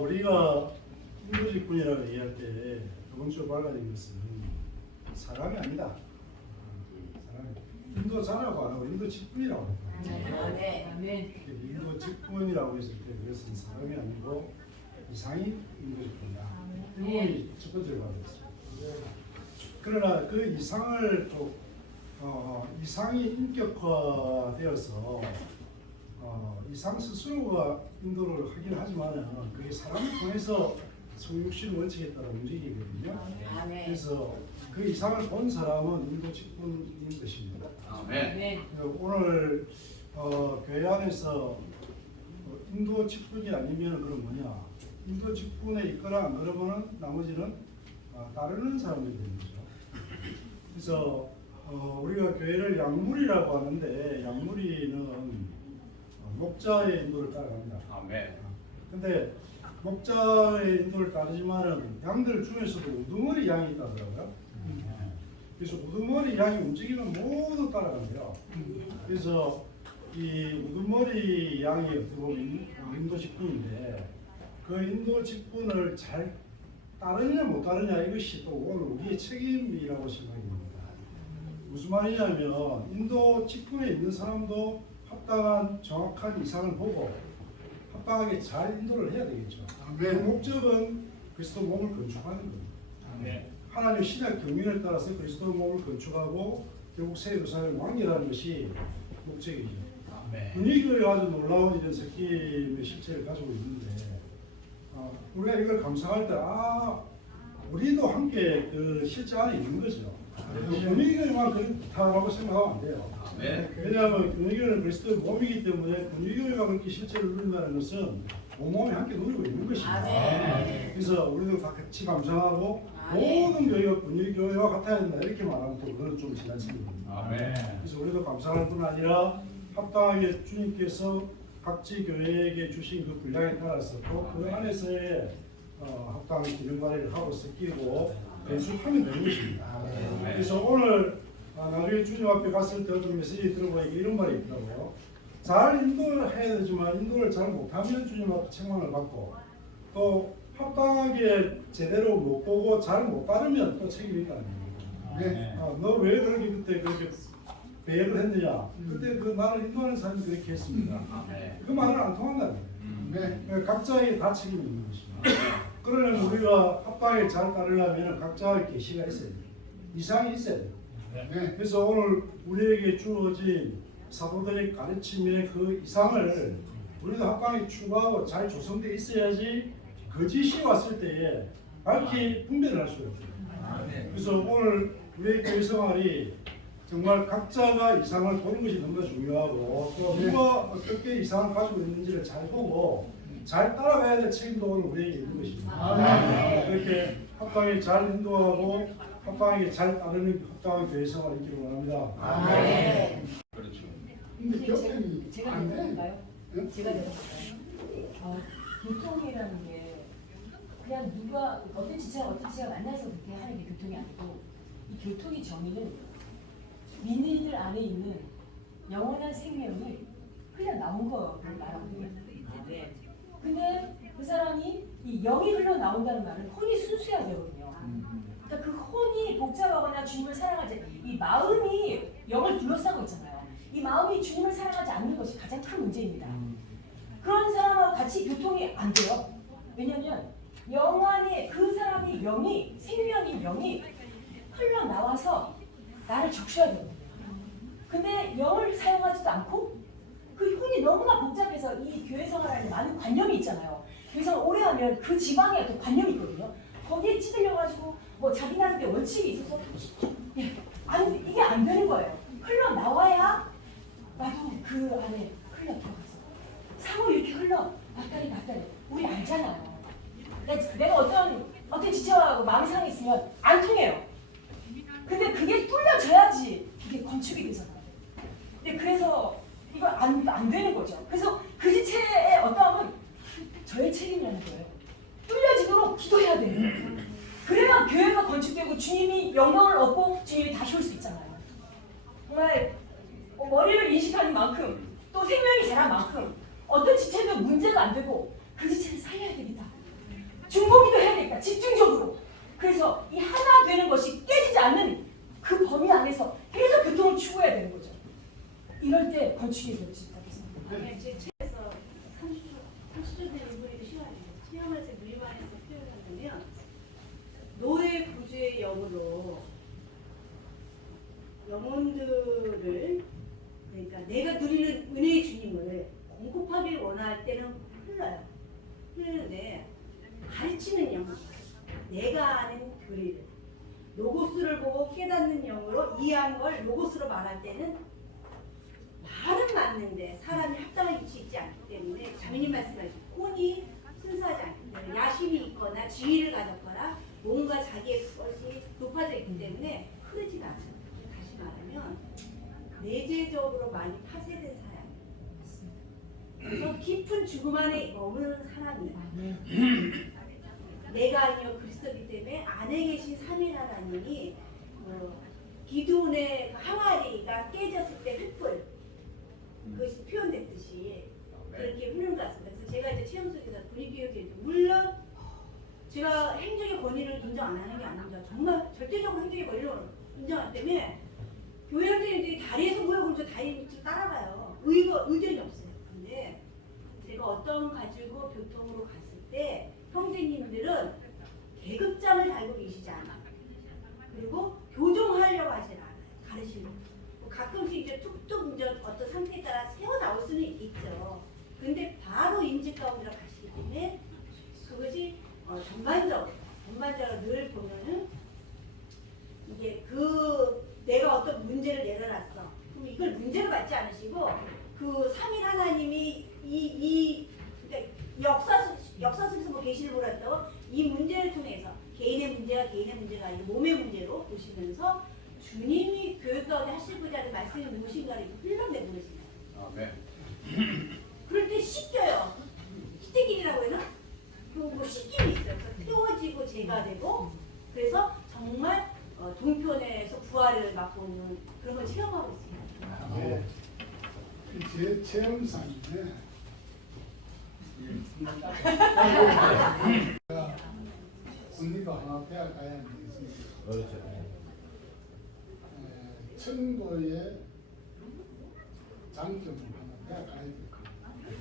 우리가 인도직군이라고 얘기할 때 이번 주 밝아진 것은 사람이 아니다. 사람이. 인도 자라고 안 하고 인도직군이라고 합니다. 인도직군이라고 했을 때 그것은 사람이 아니고 이상이 인도직군이다. 이 부분이 첫 번째로 받았습니다. 그러나 그 이상을 또 이상이 인격화되어서 이상 스스로가 인도를 하긴 하지만 그게 사람을 통해서 성육신 원칙에 따라 움직이거든요. 그래서 그 이상을 본 사람은 인도 직분인 것입니다. 오늘 교회 안에서 인도 직분이 아니면 그럼 뭐냐? 인도 직분에 있거나 안 그러면은 나머지는 따르는 사람들이 되는 거죠. 그래서 우리가 교회를 양무리라고 하는데 양무리는 목자의 인도를 따라갑니다. 근데 목자의 인도를 따르지만은 양들 중에서도 우두머리 양이 있다더라고요. 그래서 우두머리 양이 움직이면 모두 따라간대요. 그래서 이 우두머리 양이 어떻게 보면 인도 직분인데 그 인도 직분을 잘 따르냐 못 따르냐 이것이 또 오늘 우리의 책임이라고 생각이 됩니다. 무슨 말이냐면 인도 직분에 있는 사람도 합당한 정확한 이상을 보고 합당하게 잘 인도를 해야 되겠죠. 그 목적은 그리스도 몸을 건축하는 겁니다. 하나님의 신약 경륜에 따라서 그리스도 몸을 건축하고 결국 새 예루살렘을 왕래하는 것이 목적이죠. 분위기가 아주 놀라운 이런 섞임의 실체를 가지고 있는데 우리가 이걸 감상할 때 우리도 함께 그 실제 안에 있는 거죠. 분위기만 그렇다라고 생각하면 안 돼요. 왜냐하면 분위기는 그리스도의 몸이기 때문에 분위기가 그렇게 실제를 누린다는 것은 온몸이 함께 누리고 있는 것입니다. 그래서 우리도 다 같이 감상하고 모든 교회가 분위기와 같아야 된다 이렇게 말하면 또 그건 좀 지나치는 겁니다. 그래서 우리도 감상할 뿐 아니라 합당하게 주님께서 각지 교회에게 주신 그 분량에 따라서 또 그 안에서의 합당한 기능 발휘를 하고 섞이고 연습하면 되는 것입니다. 그래서 오늘 나중에 주님 앞에 갔을 때 어떤 메시지 들어보니까 이런 말이 있더라고요. 잘 인도를 해야 되지만 인도를 잘 못하면 주님 앞에 책망을 받고 또 합당하게 제대로 못 보고 잘 못 따르면 또 책임이 있다는 거예요. 너 왜 그렇게 그때 그렇게 배역을 했느냐? 그때 그 나를 인도하는 사람이 그렇게 했습니다. 그 말은 안 통한다는 거예요. 각자에게 다 책임이 있는 것입니다. 그러려면 우리가 합당하게 잘 따르려면 각자의 계시가 있어야 돼요. 이상이 있어야 돼요. 그래서 오늘 우리에게 주어진 사도들의 가르침의 그 이상을 우리도 합당하게 추구하고 잘 조성되어 있어야지 거짓이 왔을 때에 밝히 분별을 할 수가 있어요. 그래서 오늘 우리의 교회 생활이 정말 각자가 이상을 보는 것이 너무 중요하고 또 누가 어떻게 이상을 가지고 있는지를 잘 보고 잘 따라가야 될 책임도 오늘 우리에게 있는 것입니다. 그렇게 합당하게 잘 인도하고 합당하게 잘 따르는 합당한 교회 생활을 있기를 원합니다. 그렇죠. 제가 대답할까요? 제가 대답할까요? 교통이라는 게 그냥 누가 어떤 지체가 만나서 그렇게 하는 게 교통이 아니고 이 교통의 정의는 믿는 이들 안에 있는 영원한 생명이 흘러나온 거를 말하거든요. 근데 그 사람이 이 영이 흘러나온다는 말은 혼이 순수해야 되거든요. 그러니까 그 혼이 복잡하거나 주님을 사랑하지 이 마음이 영을 둘러싸고 있잖아요. 이 마음이 주님을 사랑하지 않는 것이 가장 큰 문제입니다. 그런 사람하고 같이 교통이 안 돼요. 왜냐하면 영 안에 그 사람의 영이 생명인 영이 흘러나와서 나를 적셔야 되거든요. 근데 영을 사용하지도 않고 그 혼이 너무나 복잡해서 이 교회 생활 안에 많은 관념이 있잖아요. 교회 생활 오래 하면 그 지방에 또 관념이 있거든요. 거기에 찌들려가지고 뭐 자기 나름의 원칙이 있어서 이게 안 되는 거예요. 흘러나와야 나도 그 안에 흘러 들어가서 상호 이렇게 흘러 맞다리 우리 알잖아요. 내가 어떤 지체하고 마음이 상했으면 안 통해요. 근데 그게 뚫려져야지 이게 건축이 되잖아요. 근데 그래서 이거 안 되는 거죠. 그래서 그 지체의 어떠함은 저의 책임이라는 거예요. 뚫려지도록 기도해야 돼요. 그래야 교회가 건축되고 주님이 영광을 얻고 주님이 다시 올 수 있잖아요. 정말 머리를 인식하는 만큼 또 생명이 자란 만큼 어떤 지체도 문제가 안 되고 그래서 이 하나 되는 것이 깨지지 않는 그 범위 안에서 계속 교통을 추구해야 되는 거죠. 이럴 때 건축의 곁이라고 생각합니다. 네, 제 책에서 30초 된 인물이도 시간이에요. 시험할 때 무리만해서 표현한다면 노예 구주의 영으로 영혼들을 그러니까 내가 누리는 은혜의 주님을 공급하길 원할 때는 흘러요. 흐르는데 가르치는 영, 내가 아는 교리를 로고스를 보고 깨닫는 영으로 이해한 걸 로고스로 말할 때는 말은 맞는데 사람이 합당한 위치에 있지 않기 때문에 자매님 말씀하신 혼이 순수하지 않기 때문에 야심이 있거나 지위를 가졌거나 뭔가 자기의 것이 높아져 있기 때문에 흐르지가 않아요. 다시 말하면 내재적으로 많이 파쇄된 사람, 그래서 깊은 죽음 안에 머무르는 사람이야. 내가 아니요 그리스도이기 때문에 안에 계신 삼위 하나님이 기드온의 항아리가 깨졌을 때 횃불 그것이 표현됐듯이 그렇게 흐르는 것 같습니다. 그래서 제가 이제 체험 속에서 분위기를 물론 제가 행정의 권위를 인정 안 하는 게 아닙니다. 정말 절대적으로 행정의 권위를 인정하기 때문에 교회 형제님들이 다리에서 모여 그러면 저 다리 밑으로 따라가요. 의견이 없어요. 근데 제가 어떤 가지고 교통으로 갔을 때 형제님들은 계급장을 달고 계시지 않아요. 그리고 교정하려고 하지 않아요. 가르치는. 가끔씩 이제 툭툭 이제 어떤 상태에 따라 새어 나올 수는 있죠. 근데 바로 인지 가운데로 가시기 때문에 그것이 전반적으로 늘 보면은 이게 내가 어떤 문제를 내려놨어. 그럼 이걸 문제로 받지 않으시고 그 삼일 하나님이 그러니까 역사 속에서 뭐 계시를 보았다고 이 문제를 통해서 개인의 문제가 아니고 몸의 문제로 보시면서 주님이 교회 가운데 하시고자 하는 말씀이 무엇인가를 흘러내 보시나요? 아, 네. 그럴 때 씻겨요. 희대길이라고 해나? 뭐 씻김이 있어요. 그래서 태워지고 제가 되고 그래서 정말 동편에서 부활을 맛보는 그런 걸 체험하고 있습니다. 네. 제 체험상인데 언니도 하나 배워가야 되겠습니다. 그렇죠. 청도의 장점을 하나 배워가야 될 것 같아요.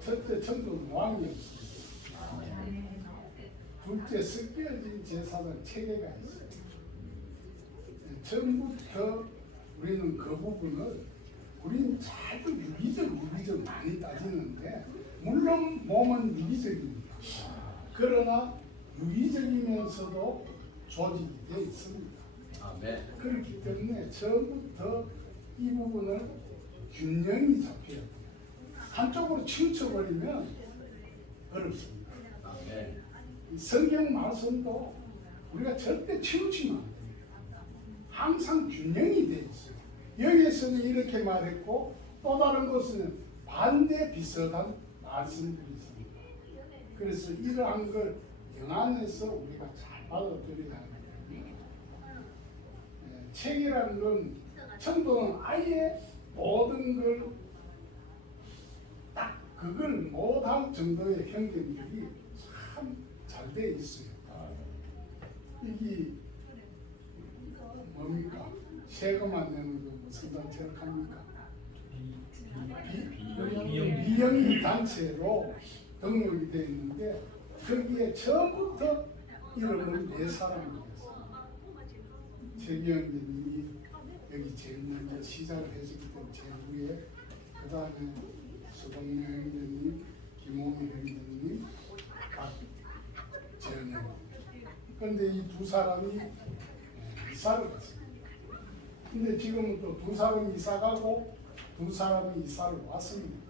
첫째, 청도는 왕이 없습니다. 둘째, 섞여진 제사장 체계가 있어요. 처음부터 우리는 그 부분을 우리는 자꾸 유기적 많이 따지는데 물론 몸은 유기적입니다. 그러나 유기적이면서도 조직이 되어 있습니다. 아, 네. 그렇기 때문에 처음부터 이 부분을 균형이 잡혀야 돼요. 한쪽으로 치우쳐버리면 어렵습니다. 아, 네. 성경 말씀도 우리가 절대 치우치면 안 됩니다. 항상 균형이 되어 있어요. 여기에서는 이렇게 말했고 또 다른 곳은 반대 비슷한 말씀들이 있습니다. 그래서 이러한 걸 영안에서 우리가 잘 받아들여야 합니다. 책이라는 건 청도는 아예 모든 걸 딱 그걸 못할 정도의 형제들이 참 잘 돼 있어요. 이게 뭡니까? 세금 안 내는 거 무슨 단체를 합니까? 비영리 단체로 등록이 되어 있는데 거기에 처음부터 이름을 내 사람이었어요. 최기영님이 여기 제일 먼저 시작을 해주기 때문에 제일 위에 그 다음에 수동명 형제님, 김홍희 형제님, 박재현. 그런데 이 두 사람이 이사를 갔습니다. 근데 지금은 또 두 사람이 이사 가고 두 사람이 이사를 왔습니다.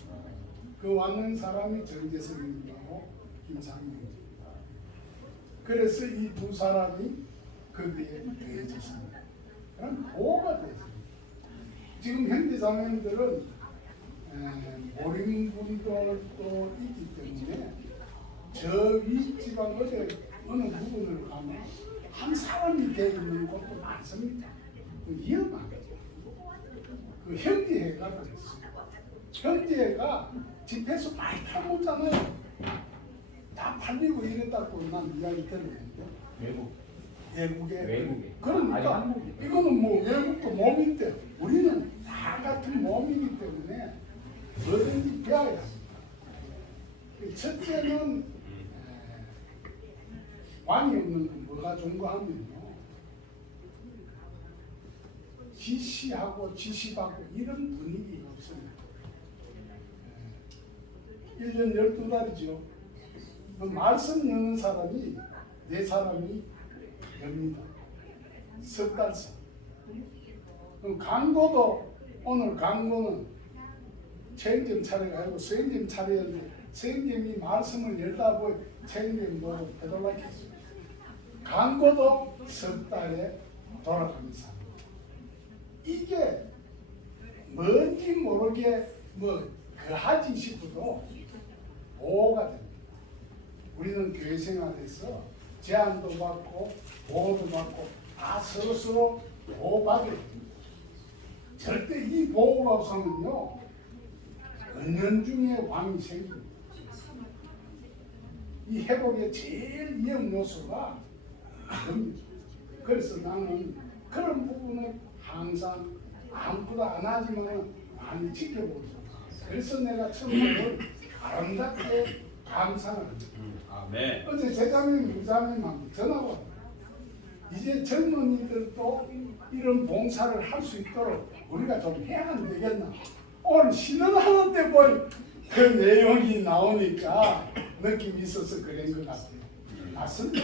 그 왔는 사람이 정재석님하고 김상민입니다. 그래서 이 두 사람이 거기에 더해졌습니다. 그럼 뭐가 되죠? 지금 현재 자매님들은 모림분들도 있기 때문에 저 윗지방 어느 부분을 가면 한 사람이 되어 있는 곳도 많습니다. 위험한 거죠. 그 현지회가 그랬어요. 현지회가 집회에서 많이 팔았잖아요. 다 팔리고 이랬다고 난 이야기 들었는데 외국. 외국에. 외국에. 아니, 그러니까 한국에. 이거는 뭐 외국도 몸인데 우리는 다 같은 몸이기 때문에 뭐든지 배워야 합니다. 첫째는 관이 없는 건 뭐가 좋은 거 하면요. 지시하고 지시받고 이런 분위기가 없습니다. 1년 12달이죠. 말씀 여는 사람이 4사람이 엽니다. 석 달씩. 그럼 강도도 오늘 강도는 체행점 차례가 아니고 수행점 차례였는데 수행점이 말씀을 열다 보니 체행점 보고 배달락했어요. 강도도 석 달에 돌아가면서 이게 뭔지 모르게 뭐 그하지 싶어도 보호가 됩니다. 우리는 교회 생활에서 제안도 받고 보호도 받고 다 서로 보호받게 됩니다. 절대 이 보호가 없으면요 은연중에 왕이 생깁니다. 이 회복의 제일 위험 요소가 겁니다. 그래서 나는 그런 부분을 항상 아무것도 안 하지만 많이 지켜보고 있습니다. 그래서 내가 천국을 아름답게 감상을 합니다. 아멘. 어제 제자님, 유자님한테 전화가 왔어요. 이제 젊은이들도 이런 봉사를 할 수 있도록 우리가 좀 해야 안 되겠나. 오늘 신원하는데 뭘 그 내용이 나오니까 느낌이 있어서 그런 것 같아요. 맞습니다.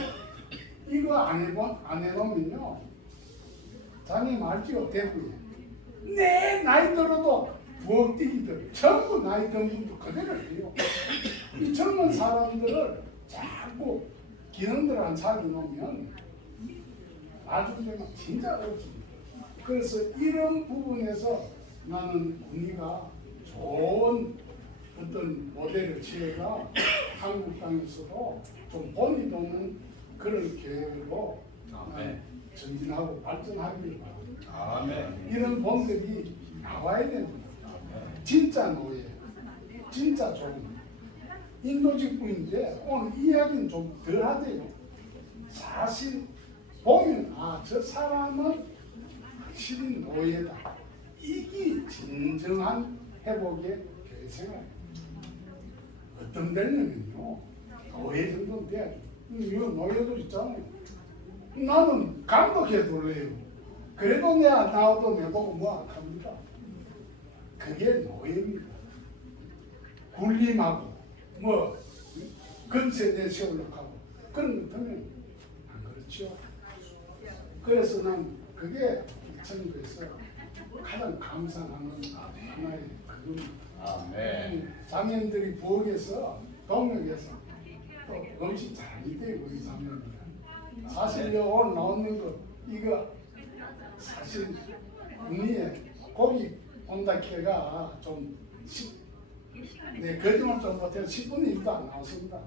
이거 안 해놓으면요. 자님 알지요? 대구에. 내 나이 들어도 부엌뛰기들 전부 나이 든 분도 그대로 해요. 이 젊은 사람들을 자꾸 기능들 안 살려놓으면 나중에 되면 진짜 어렵습니다. 그래서 이런 부분에서 나는 우리가 좋은 어떤 모델을 취해가 한국 땅에서도 좀 본이 도는 그런 계획으로 전진하고 발전하기를 바랍니다. 아멘. 이런 본들이 나와야 됩니다. 진짜 노예, 진짜 좋은 인도직부인데 오늘 이야기는 좀 덜 하대요. 사실 보면 저 사람은 확실히 노예다. 이게 진정한 회복의 교회 생활입니다. 어떤 데냐면요 노예 정도는 돼야죠. 이거 노예도 있잖아요. 나는 감독해둘래요. 그래도 내 안 나와도 내보고 뭐 합니다. 그게 노예입니다. 굴림하고 뭐 건세 내세우려고 하고 그런 것 때문에 안 그렇죠. 그래서 난 그게 천국에서 가장 감상하는 하나의 그겁니다. 아멘. 자매들이 부엌에서 동역에서 또 음식 잘 이대요 우리 자매들. 사실 오늘 나오는 거 이거 사실 언니의 고기 온다케가 좀 네, 거짓말 좀 못해서 10분이 1도 안 나왔습니다.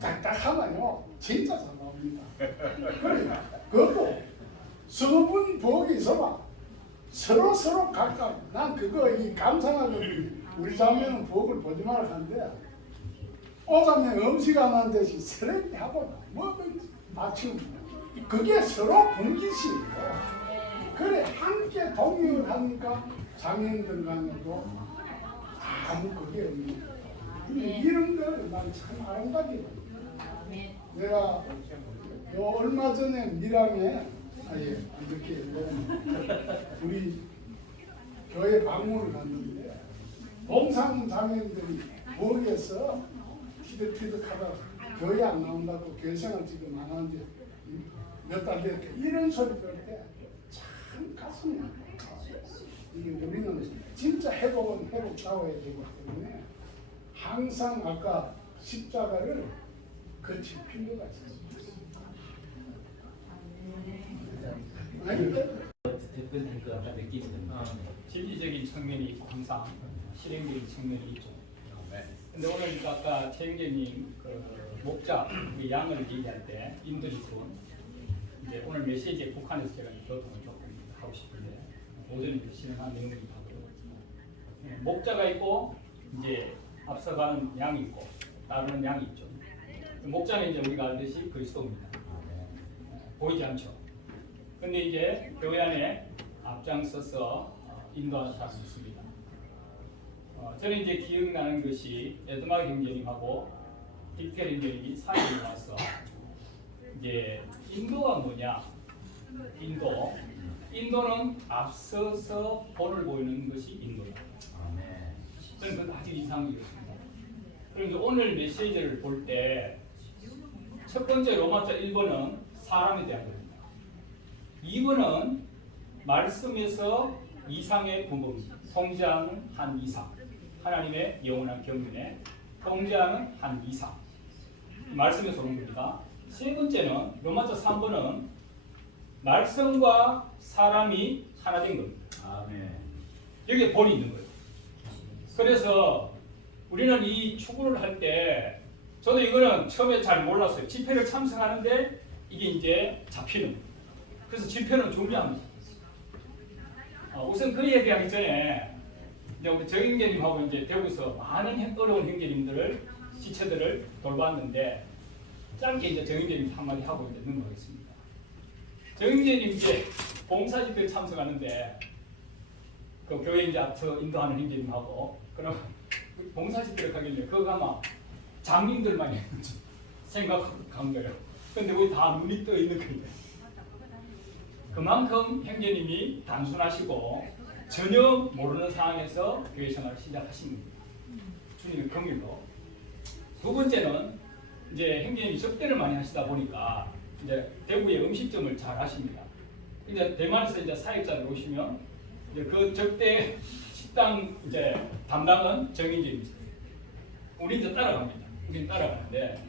딱딱하면요 진짜 잘 나옵니다. 그러니까 그것도 서분 부엌에 있어봐. 서로 각각 난 그거 이 감상하거든요. 우리 자매는 부엌을 보지 말아 하는데 오자매 음식 안 하는 대신 쓰레기 하고 뭐든지 다 치웁니다. 그게 서로 분기시예요. 그래 함께 동역을 하니까 장애인들 간에도 아무 그게 없는 거예요. 이런 걸 난 참 아름답게 봐요. 내가 요 얼마 전에 밀양에 이렇게 우리 교회 방문을 갔는데 봉상 장애인들이 부엌에서 티득티득하다 교회 안 나온다고 교회 생활 지금 안 하는데 몇 달 됐대 이런 소리 들을 때 참 가슴이 아파요. 이게 우리는 진짜 회복은 회복다워야 되기 때문에 항상 아까 십자가를 거칠 필요가 있습니다. 접근할 것 같다 느낌이 듭니다. 진리적인 측면이 항상 실행적인 측면이 있죠. 근데 오늘 아까 최영재님 그 목자 그 양을 얘기할 때 인도직군 이제 오늘 메시지에 북한에서 제가 교통을 조금 하고 싶은데 오전에 진행한 내용이 하고 목자가 있고 이제 앞서가는 양이 있고 따르는 양이 있죠. 목자는 이제 우리가 알듯이 그리스도입니다. 보이지 않죠. 근데 이제 교회 안에 앞장서서 인도하는 사람이 있습니다. 저는 이제 기억나는 것이 에드마 형제님하고 디테일 형제님이 사역에 와서 이제 인도가 뭐냐? 인도는 앞서서 본을 보이는 것이 인도다. 저는 그건 아주 이상이었습니다. 그런데 오늘 메시지를 볼 때 첫 번째 로마서 1번은 사람에 대한 겁니다. 2번은 말씀에서 이상의 부분, 통제하는 한 이상, 하나님의 영원한 경륜에 통제하는 한 이상, 말씀에서 오는 겁니다. 세 번째는 로마서 3번은 말씀과 사람이 하나 된 겁니다. 여기에 본이 있는 거예요. 그래서 우리는 이 추구를 할 때 저도 이거는 처음에 잘 몰랐어요. 집회를 참석하는데 이게 이제 잡히는 거예요. 그래서 집회는 중요합니다. 우선 그 얘기하기 전에 이제 우리 정 형제님하고 이제 대구에서 많은 어려운 형제님들을 지체들을 돌봤는데 짧게 이제 정 형제님 한마디 하고 이제 넘어가겠습니다. 정 형제님 이제 봉사 집회 참석하는데 그 교회 이제 앞서 인도하는 형제님하고 그럼 봉사 집회를 가길래 그거 아마 장님들만 생각한 거예요. 근데 우리 다 눈이 떠 있는 거예요. 그만큼 형제님이 단순하시고 전혀 모르는 상황에서 교회 생활을 시작하신 겁니다. 주님의 긍휼로. 두 번째는 이제 형제님이 접대를 많이 하시다 보니까 이제 대구의 음식점을 잘 하십니다. 이제 대만에서 이제 사역자들 오시면 이제 그 접대 식당 이제 담당은 정인재입니다. 우리 이제 따라갑니다. 우리는 따라가는데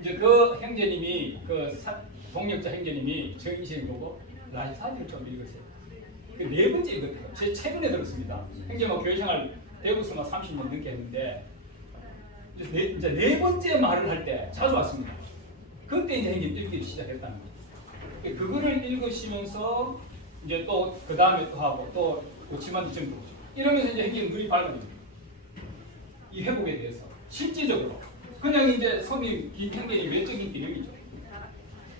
이제 그 형제님이 동역자 형제님이 정인재를 보고 라이사를 좀 읽으세요. 그 네 번째 이거예요. 제 최근에 들었습니다. 형제가 교회 생활 대구에서만 30년 넘게 했는데 이제 네 번째 말을 할 때 자주 왔습니다. 그때 이제 형님 읽기 시작했다는 거예요. 그거를 읽으시면서 이제 또 그 다음에 또 하고 또 고치만 좀 보죠. 이러면서 이제 형님 눈이 밝아집니다. 이 회복에 대해서 실질적으로 그냥 이제 성님 형제의 외적인 기능이죠.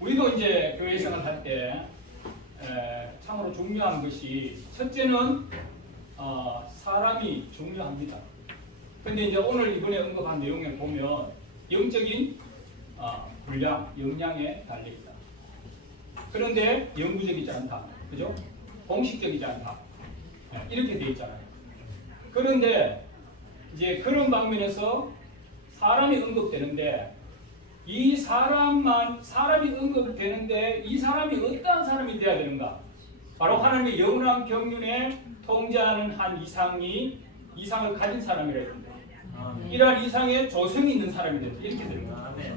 우리도 이제 교회 생활 할 때 참으로 중요한 것이 첫째는 사람이 중요합니다. 근데 이제 오늘 이번에 언급한 내용을 보면 영적인 분량, 역량에 달려있다. 그런데 영구적이지 않다. 그죠? 공식적이지 않다. 이렇게 되어 있잖아요. 그런데 이제 그런 방면에서 사람이 언급되는데 이 사람이 언급되는데 이 사람이 어떠한 사람이 되어야 되는가? 바로 하나님의 영원한 경륜에 통제하는 한 이상을 가진 사람이라 합니다. 이러한 이상의 조성이 있는 사람이 된다. 이렇게 되는 거죠. 네.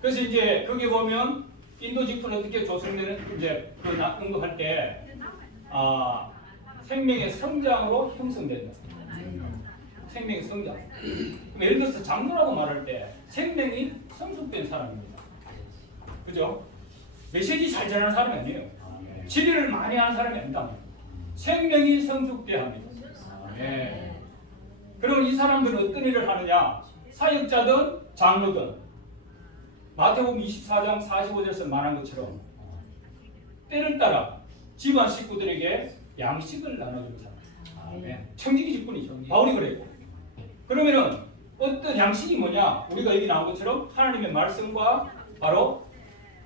그래서 이제 거기 보면 인도 직분은 어떻게 조성되는 이제 그 언급할 때 생명의 성장으로 형성된다. 생명의 성장. 그럼 예를 들어서 장로라고 말할 때 생명이 성숙된 사람입니다. 그죠? 메시지 잘 전하는 사람이 아니에요. 진리를 많이 하는 사람이 아니다. 생명이 성숙돼야 합니다. 네. 그럼 이 사람들은 어떤 일을 하느냐? 사역자든 장로든 마태복음 24장 45절에서 말한 것처럼 때를 따라 집안 식구들에게 양식을 나눠주는 사람. 청지기 직분이죠. 바울이 그랬고. 그러면은 어떤 양식이 뭐냐? 우리가 여기 나온 것처럼 하나님의 말씀과 바로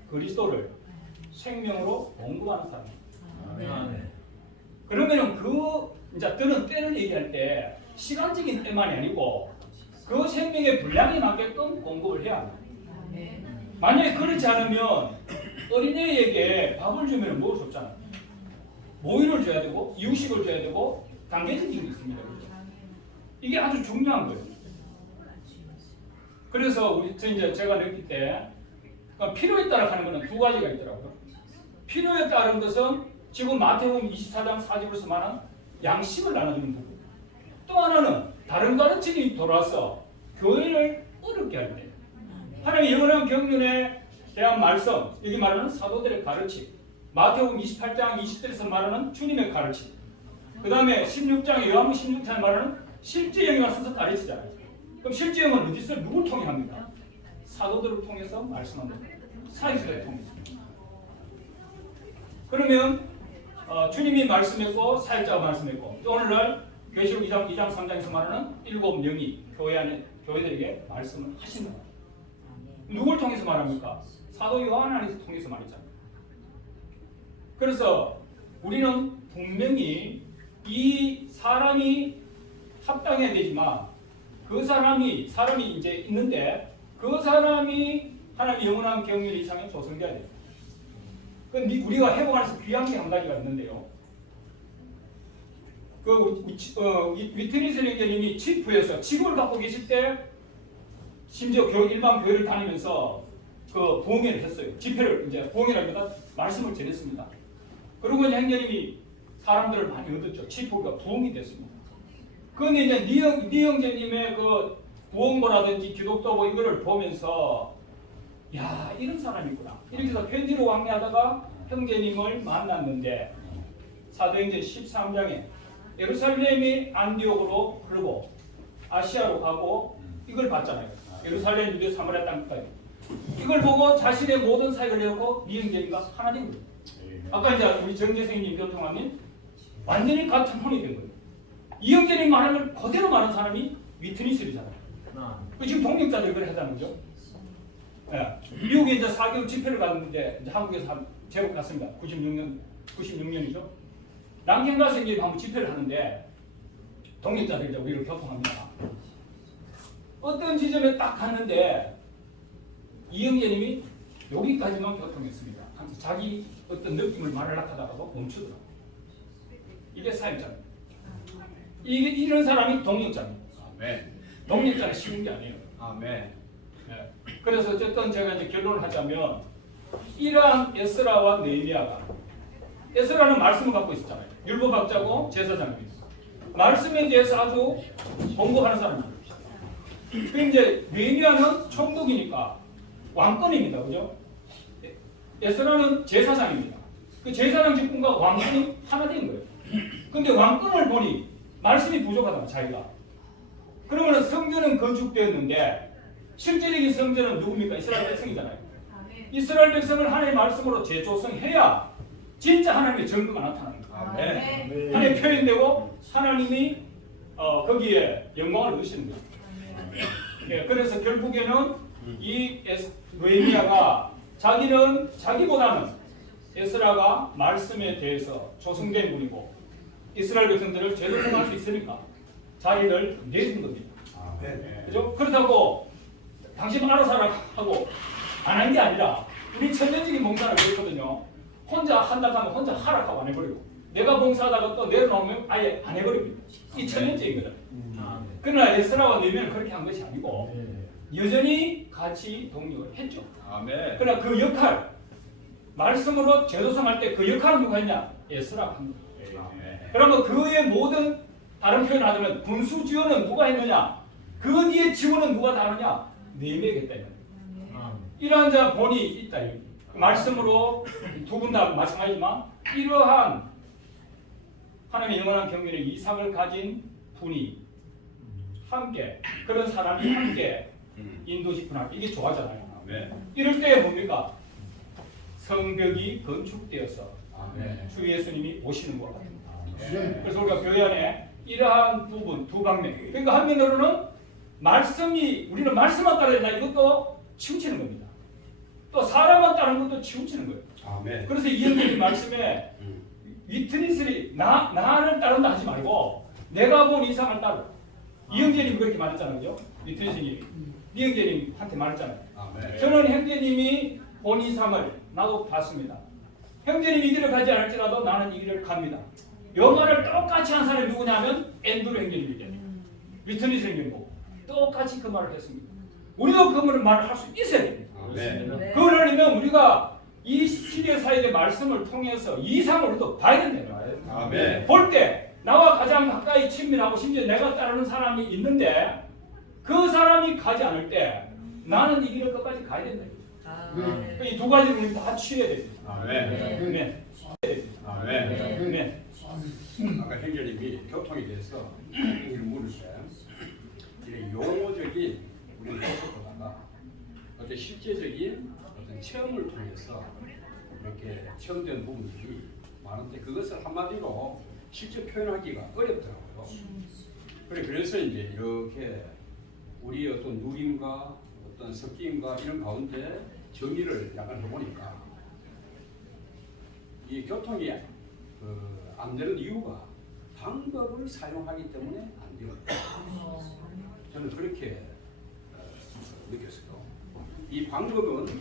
그리스도를 생명으로 공급하는 사람. 그러면은 이제 저는 때를 얘기할 때 시간적인 때만이 아니고 그 생명의 분량에 맞게끔 공급을 해야 합니다. 만약에 그렇지 않으면 어린애에게 밥을 주면 뭘 줬잖아요. 모유를 줘야 되고 이유식을 줘야 되고 단계적인 게 있습니다. 이게 아주 중요한 거예요. 그래서 제가 느낄 때 필요에 따라 가는 것은 두 가지가 있더라고요. 필요에 따른 것은 지금 마태복음 24장 40절에서 말한 양식을 나눠주는 부분. 또 하나는 다른 가르침이 돌아서 교회를 어렵게 할 때 하나님의 영원한 경륜에 대한 말씀, 여기 말하는 사도들의 가르침, 마태복음 28장 20절에서 말하는 주님의 가르침, 그 다음에 16장에 요한복음 16장에 말하는 실제 영이 와서 가르치잖아요. 그럼 실제 영은 어디서 누굴 통해 합니까? 사도들을 통해서 말씀합니다. 사역자를 통해서. 그러면 주님이 말씀했고 사역자가 말씀했고 또 오늘날 계시록 2장 3장에서 말하는 7명이 교회들에게 말씀을 하신다. 누굴 통해서 말합니까? 사도 요한 안에서 통해서 말했잖아요. 그래서 우리는 분명히 이 사람이 합당해야 되지만 그 사람이 이제 있는데 그 사람이 하나님의 영원한 경륜 이상에 조성돼야 돼요. 우리가 회복 안에서 귀한 게 한 가지가 있는데요. 위트니스 형제님이 치프에서 직업을 갖고 계실 때 심지어 일반 교회를 다니면서 그 부흥회를 했어요. 집회를 이제 부흥회라기보다 말씀을 전했습니다. 그리고 이제 형제님이 사람들을 많이 얻었죠. 치프가 부흥이 됐습니다. 그런데 이제 니 형제님의 그 부흥고라든지 기독도 이거를 보면서 야 이런 사람이 있구나. 이렇게 해서 편지로 왕래하다가 형제님을 만났는데 사도행전 13장에 예루살렘이 안디옥으로 흐르고 아시아로 가고 이걸 봤잖아요. 예루살렘, 유대, 사마리아 땅까지. 이걸 보고 자신의 모든 사역을 내놓고 니 형제님과 하나 된 거예요. 아까 이제 우리 정재생님, 교통관님 완전히 같은 혼이 된 거예요. 이 형제님 말하는 걸 그대로 말하는 사람이 위트니스잖아요. 지금 동력자들이 그래 하자는 거죠. 예. 미국에 이제 4개월 집회를 갔는데 이제 한국에서 제법 갔습니다. 96년이죠. 랑켄 가서 이제 한번 집회를 하는데 동력자들이 이제 우리를 교통합니다. 어떤 지점에 딱 갔는데 이 형제님이 여기까지만 교통했습니다. 자기 어떤 느낌을 말하려고 하다가도 멈추더라고요. 이게 사역자입니다. 이런 사람이 동력자입니다. 아멘. 동력자는 쉬운 게 아니에요. 아멘. 네. 그래서 어쨌든 제가 이제 결론을 하자면 이러한 에스라와 느헤미야가 에스라는 말씀을 갖고 있었잖아요. 율법학자고 제사장입니다. 말씀에 대해서 아주 공부하는 사람입니다. 그럼 이제 느헤미야는 총독이니까 왕권입니다. 그죠? 에스라는 제사장입니다. 그 제사장 직분과 왕권이 하나 된 거예요. 근데 왕권을 보니 말씀이 부족하다 자기가. 그러면 성전은 건축되었는데 실제적인 성전은 누굽니까? 이스라엘 백성이잖아요. 이스라엘 백성을 하나님의 말씀으로 재조성해야 진짜 하나님의 증거가 나타납니다. 아멘. 하나님의 표현되고 하나님이 거기에 영광을 얻으시는 거예요. 예, 그래서 결국에는 이 느헤미야가 자기보다는 에스라가 말씀에 대해서 조성된 분이고 이스라엘 백성들을 재조성할 수 있으니까 자리를 내준 겁니다. 아멘. 그죠? 그렇다고 당신 알아서 하고 안 한 게 아니라 우리 천년적인 봉사는 그렇거든요. 혼자 한다고 하면 혼자 하락하고 안 해버리고 내가 봉사하다가 또 내려놓으면 아예 안 해버립니다. 이 천년적이거든. 그러나 에스라와 느헤미야는 그렇게 한 것이 아니고 여전히 같이 동력을 했죠. 아멘. 그러나 그 역할 말씀으로 재조성할 때 그 역할은 누가 했냐? 에스라가 합니다. 그러면 그의 모든 다른 표현을 하자면 군수 지원은 누가 했느냐? 그 뒤에 지원은 누가 다느냐? 느헤미야가 했다. 이러한 자 본이 있다. 말씀으로 두 분 다 마찬가지지만 이러한 하나님의 영원한 경륜의 이상을 가진 분이 함께 그런 사람이 함께 인도 집권하기 이게 좋아하잖아요. 아멘. 이럴 때 뭡니까? 성벽이 건축되어서 아멘. 주 예수님이 오시는 것 같습니다. 네. 그래서 우리가 교회 안에 이러한 부분 두 방면 그러니까 한면으로는 말씀이 우리는 말씀만 따라야 된다 이것도 치우치는 겁니다. 또 사람만 따르는 것도 치우치는 거예요. 아멘. 그래서 이 형제님 말씀에 위트니스리 나를 따른다 하지 말고 내가 본 이상을 따르라. 이 형제님이 그렇게 말했잖아요. 위트니스님이 이 형제님한테 말했잖아요. 아멘. 저는 형제님이 본 이상을 나도 봤습니다. 형제님이 이 길을 가지 않을지라도 나는 이 길을 갑니다. 이 말을 똑같이 한 사람이 누구냐면 앤드루 형제님이죠. 위트니스 형제님고 똑같이 그 말을 했습니다. 우리도 그 말을 할 수 있어야 됩니다. 아멘. 그걸 하려면 우리가 이 시대 사역의 말씀을 통해서 이상을 우리도 봐야 된다. 아멘. 볼 때 나와 가장 가까이 친밀하고 심지어 내가 따르는 사람이 있는데 그 사람이 가지 않을 때 나는 이 길을 끝까지 가야 된다. 이 두 가지를 우리 다 취해야 됩니다. 아멘. 네. 아멘. 네. 아까 형제님이 교통에 대해서 물을 때 이게 용어적인 우리 교통보다가 어떤 실제적인 어떤 체험을 통해서 이렇게 체험된 부분들이 많은데 그것을 한마디로 실제 표현하기가 어렵더라고요. 그래서 이제 이렇게 우리 어떤 누림과 어떤 섞임과 이런 가운데 정의를 약간 해보니까 이 교통이 안 되는 이유가 방법을 사용하기 때문에 안 돼요. 저는 그렇게 느꼈어요. 이 방법은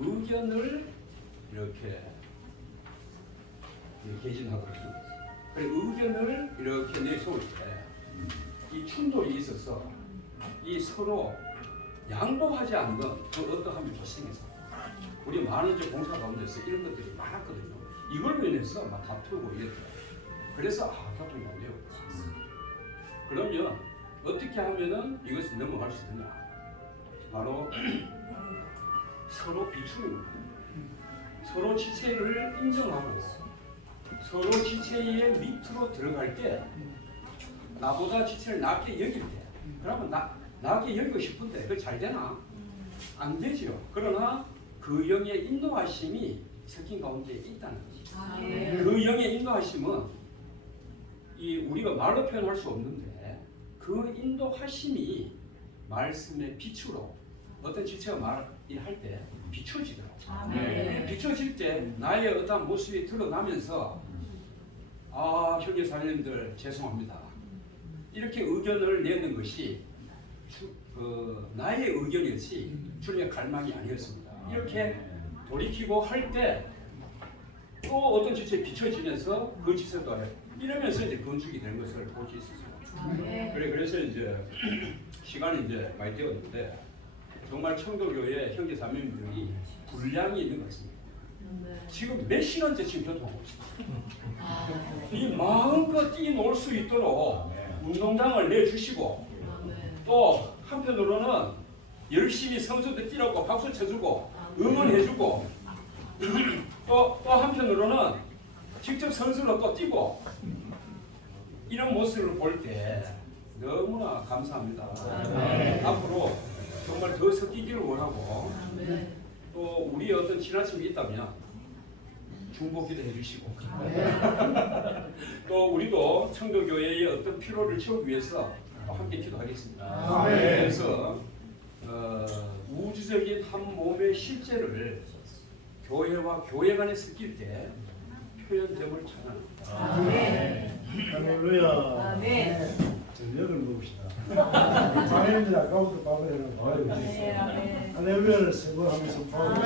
의견을 이렇게 개진하거든요. 의견을 이렇게 내세울 때 이 충돌이 있어서 이 서로 양보하지 않는 그 어떠함이 발생해서 우리 많은 이제 공사 가운데서 이런 것들이 많았거든요. 이걸로 인해서 막 다투고 이랬더라고요. 그래서 교통이 안 돼요. 그러면 어떻게 하면은 이것을 넘어갈 수 있느냐? 바로 서로 비추는 거예요. 서로 지체를 인정하고 서로 지체의 밑으로 들어갈 때 나보다 지체를 낮게 여길 때 그러면 낮게 여기고 싶은데 그거 잘 되나? 안 되죠. 그러나 그 영의 인도하심이 섞인 가운데 있다는 거죠. 그 영의 인도하심은 이 우리가 말로 표현할 수 없는데 그 인도하심이 말씀의 빛으로 어떤 지체가 말할 때 비춰지더라고요. 비춰질 때 나의 어떤 모습이 드러나면서 형제 자매님들 죄송합니다. 이렇게 의견을 내는 것이 나의 의견이었지 주님의 갈망이 아니었습니다. 이렇게 돌이키고 할 때 또 어떤 지체에 비춰지면서 그 지체도 해요. 이러면서 이제 건축이 되는 것을 볼 수 있었어요. 그래서 이제 시간이 이제 많이 되었는데 정말 청도교회 형제 자매님들이 분량이 있는 것 같습니다. 지금 몇 시간째 지금 교통하고 있습니다. 이 마음껏 뛰놀 수 있도록 운동장을 내주시고 또 한편으로는 열심히 선수들 뛰라고 박수 쳐주고 응원해주고 또 한편으로는 직접 선수로 또 뛰고 이런 모습을 볼 때 너무나 감사합니다. 앞으로 정말 더 섞이기를 원하고 또 우리 어떤 지나침이 있다면 중보기도 해주시고 또 우리도 청도교회의 어떤 필요를 채우기 위해서 함께 기도하겠습니다. 그래서 우주적인 한 몸의 실제를 교회와 교회 간에 섞일 때 표현됨을 찬양합니다. 할렐루야. 저녁을 먹읍시다. 자매님들 아까부터 밥을 해놓고 할렐루야를 세 번 하면서 밥을